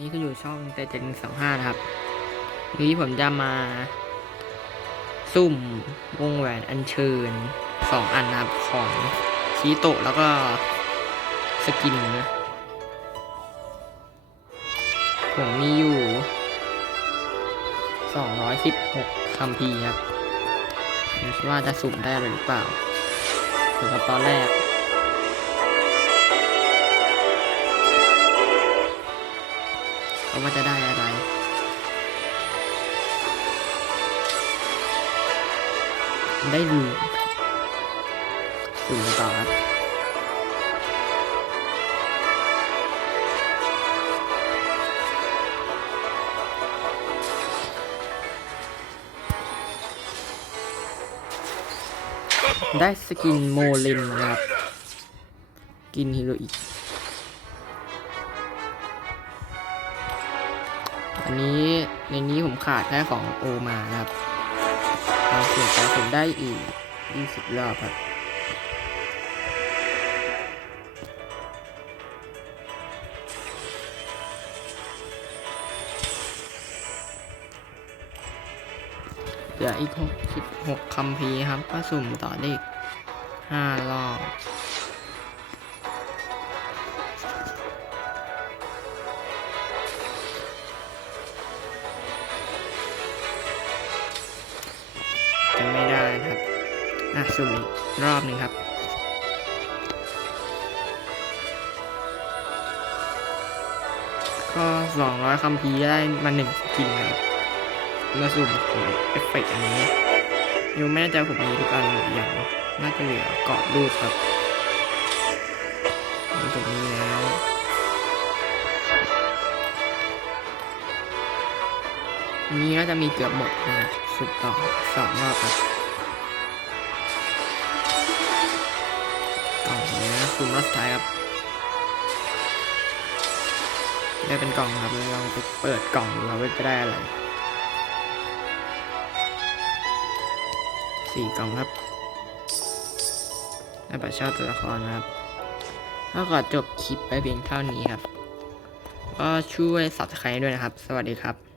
นี่ก็อยู่ช่องแต่เจ็ดหนึ่งสองห้านะครับนี้ผมจะมา ซุ่มวงแหวนอัญเชิญสองอันนะครับของชีโตะแล้วก็สกินนะผมมีอยู่สองร้อยสิบหกคัมพีครับว่าจะสุ่มได้หรือเปล่าสำหรับตอนแรก ว่าจะได้อะไร ได้ดูสุ่มต่อครับได้สกินโมลินนะครับ กินฮิโรอิ อันนี้ในนี้ผมขาดแค่ของโอมานะครับเอาเสียใจผมได้อีก 20 รอบครับเหลืออีก 66คัมพีครับ ก็สุ่มต่อได้5รอบ อะสุ่มอีกรอบหนึ่งครับ ก็สองร้อยคัมพีได้มาหนึ่งสกินครับมาสุ่มเอฟเฟกต์อันนี้ยูแม่ใจะผมมีทุกอันหรือยังน่าจะเหลือเกาะรูดครับมีตรงนี้แล้วนนี้ก็จะมีเกือบหมดนะสุดต่อสองรอบครับ กล่องนี้นะคุมรอบสุดท้ายครับได้เป็นกล่องครับลองไปเปิดกล่องดูครับว่าจะได้อะไรสี่กล่องครับได้ประชาตัวละครนะครับแล้วก็จบคลิปไปเพียงเท่านี้ครับ ก็ช่วยสับสไครด้วยนะครับ สวัสดีครับ